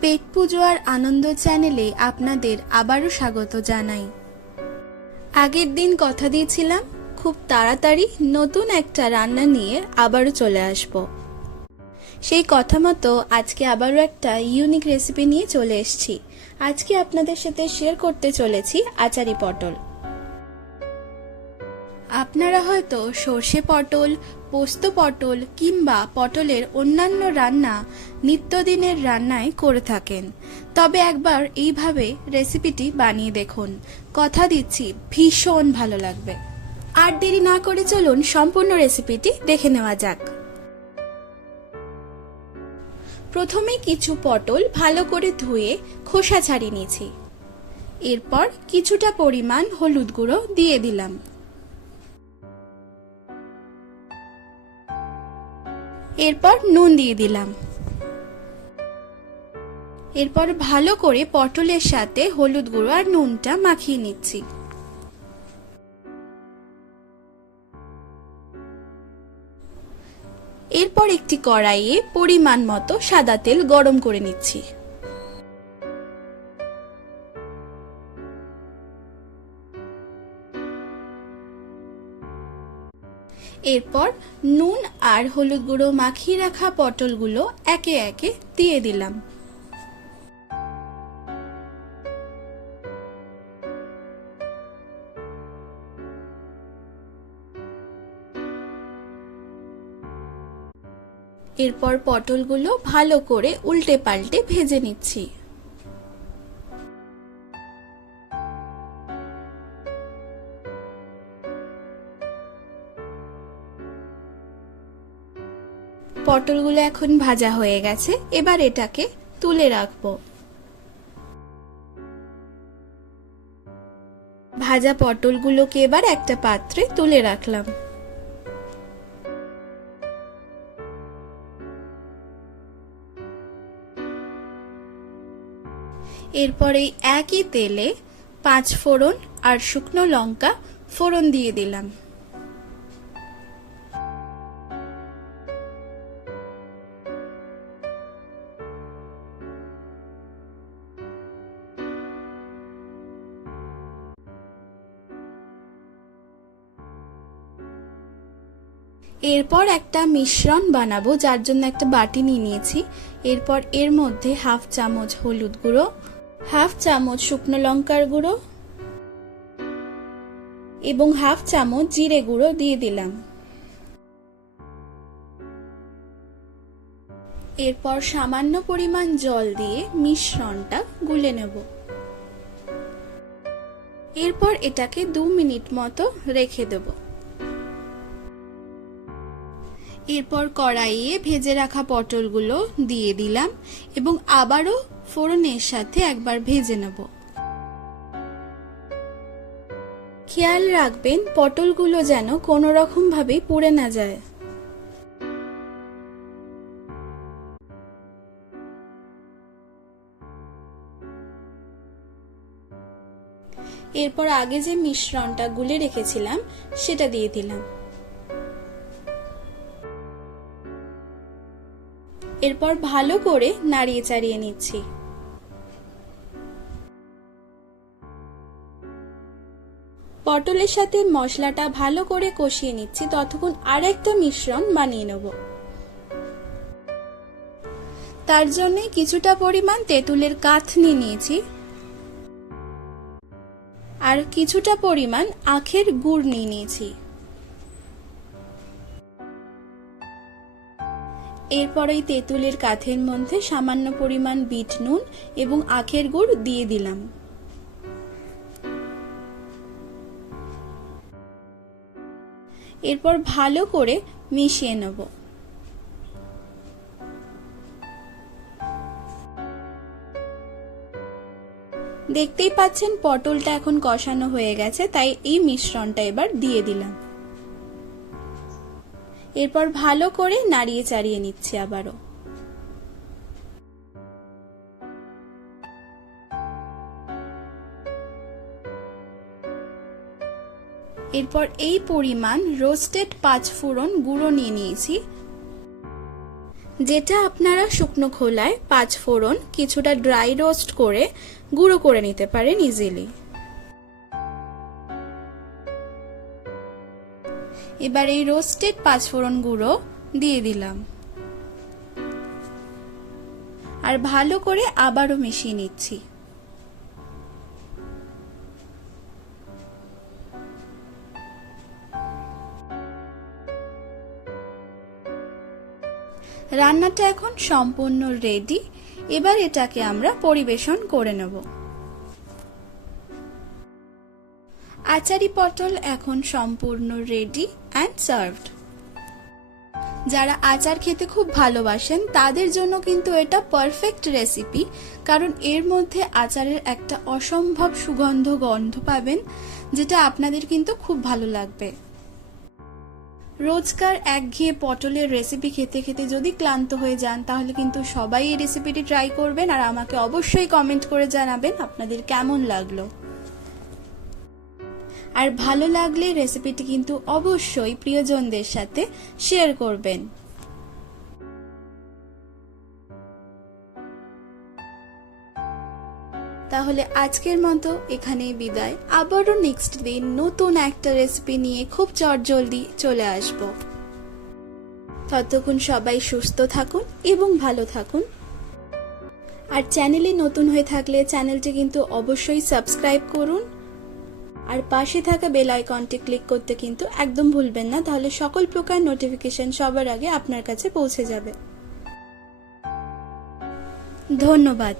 পেট পুজো আর আনন্দ চ্যানেলে আপনাদের আবারও স্বাগত জানাই। আগের দিন কথা দিয়েছিলাম, খুব তাড়াতাড়ি নতুন একটা রান্না নিয়ে আবারও চলে আসব। সেই কথা মতো আজকে আবারও একটা ইউনিক রেসিপি নিয়ে চলে এসেছি। আজকে আপনাদের সাথে শেয়ার করতে চলেছি আচারি পটল। আপনারা হয়তো সর্ষে পটল, পোস্ত পটল কিংবা পটলের অন্যান্য রান্না নিত্যদিনের রান্নায় করে থাকেন। তবে একবার এইভাবে রেসিপিটি বানিয়ে দেখুন। কথা দিচ্ছি, ভীষণ ভালো লাগবে। আর দেরি না করে চলুন সম্পূর্ণ রেসিপিটি দেখে নেওয়া যাক। প্রথমে কিছু পটল ভালো করে ধুয়ে খোসা ছাড়িয়ে নিয়েছি। এরপর কিছুটা পরিমাণ হলুদ গুঁড়ো দিয়ে দিলাম। এরপর নুন দিয়ে দিলাম। এরপর ভালো করে পটলের সাথে হলুদ গুঁড়ো আর নুনটা মাখিয়ে নিচ্ছি। এরপর একটি কড়াইয়ে পরিমাণ মতো সাদা তেল গরম করে নিচ্ছি। এরপর নুন আর হলুদ গুঁড়ো মাখিয়ে রাখা পটলগুলো একে একে দিয়ে দিলাম। এরপর পটলগুলো ভালো করে উল্টে পাল্টে ভেজে নিচ্ছি। পটলগুলো এখন ভাজা হয়ে গেছে, এবার এটাকে তুলে রাখব। ভাজা পটলগুলোকে এবার একটা পাত্রে তুলে রাখলাম। এরপরে একই তেলে পাঁচ ফোড়ন আর শুকনো লঙ্কা ফোড়ন দিয়ে দিলাম। এরপর একটা মিশ্রণ বানাবো, যার জন্য একটা বাটি নিয়ে নিয়েছি। এরপর এর মধ্যে হাফ চামচ হলুদ গুঁড়ো, হাফ চামচ শুকনো লঙ্কার গুঁড়ো এবং হাফ চামচ জিরে গুঁড়ো দিয়ে দিলাম। এরপর সামান্য পরিমাণ জল দিয়ে মিশ্রণটা গুলে নেব। এরপর এটাকে দু মিনিট মতো রেখে দেব। এরপর কড়াইয়ে ভেজে রাখা পটলগুলো দিয়ে দিলাম এবং আবারও ফোড়নের সাথে একবার ভেজে নেব। খেয়াল রাখবেন, পটলগুলো যেন কোনো রকম ভাবে পুড়ে না যায়। এরপর আগে যে মিশ্রণটা গুলে রেখেছিলাম, সেটা দিয়ে দিলাম। এরপর ভালো করে নাড়িয়ে চাড়িয়ে নিচ্ছি। পটলের সাথে মশলাটা ভালো করে কষিয়ে নিচ্ছি। ততক্ষণ আরেকটা মিশ্রণ বানিয়ে নেব। তার জন্য কিছুটা পরিমাণ তেঁতুলের কাঠ নিয়ে নিয়েছি। আর কিছুটা পরিমাণ আখের গুড় নিয়ে নিয়েছি। এরপর এই তেঁতুলের কাঠের মধ্যে সামান্য পরিমাণ বিট নুন এবং আখের গুড় দিয়ে দিলাম। এরপর ভালো করে মিশিয়ে নেব। দেখতেই পাচ্ছেন পটলটা এখন কষানো হয়ে গেছে, তাই এই মিশ্রণটা এবার দিয়ে দিলাম। এরপর ভালো করে নাড়িয়ে চাড়িয়ে নিচ্ছে আবারও। এরপর এই পরিমাণ রোস্টেড পাঁচ ফোড়ন গুঁড়ো নিয়ে নিয়েছি, যেটা আপনারা শুকনো খোলায় পাঁচ ফোড়ন কিছুটা ড্রাই রোস্ট করে গুঁড়ো করে নিতে পারেন ইজিলি এবার এই রোস্টেড পাঁচফোড়ন গুঁড়ো দিয়ে দিলাম। আর ভালো করে আবারও মিশিয়ে নিচ্ছি। রান্নাটা এখন সম্পূর্ণ রেডি এবার এটাকে আমরা পরিবেশন করে নেব। আচারি পটল এখন সম্পূর্ণ রেডি অ্যান্ড সার্ভড যারা আচার খেতে খুব ভালোবাসেন, তাদের জন্য কিন্তু এটা পারফেক্ট রেসিপি কারণ এর মধ্যে আচারের একটা অসম্ভব সুগন্ধ গন্ধ পাবেন, যেটা আপনাদের কিন্তু খুব ভালো লাগবে। রোজকার একঘেয়ে পটলের রেসিপি খেতে খেতে যদি ক্লান্ত হয়ে যান, তাহলে কিন্তু সবাই এই রেসিপিটি ট্রাই করবেন, আর আমাকে অবশ্যই কমেন্ট করে জানাবেন আপনাদের কেমন লাগল। আর ভালো লাগলে রেসিপিটি কিন্তু অবশ্যই প্রিয়জনদের সাথে শেয়ার করবেন। তাহলে আজকের মতো এখানেই বিদায়। আবারও নেক্সট দিন নতুন একটা রেসিপি নিয়ে খুব চটজলদি চলে আসব। ততক্ষণ সবাই সুস্থ থাকুন এবং ভালো থাকুন। আর চ্যানেলে নতুন হয়ে থাকলে চ্যানেলটি কিন্তু অবশ্যই সাবস্ক্রাইব করুন। আর পাশে থাকা বেল আইকনটি ক্লিক করতে কিন্তু একদম ভুলবেন না, তাহলে সকল প্রকার নোটিফিকেশন সবার আগে আপনার কাছে পৌঁছে যাবে। ধন্যবাদ।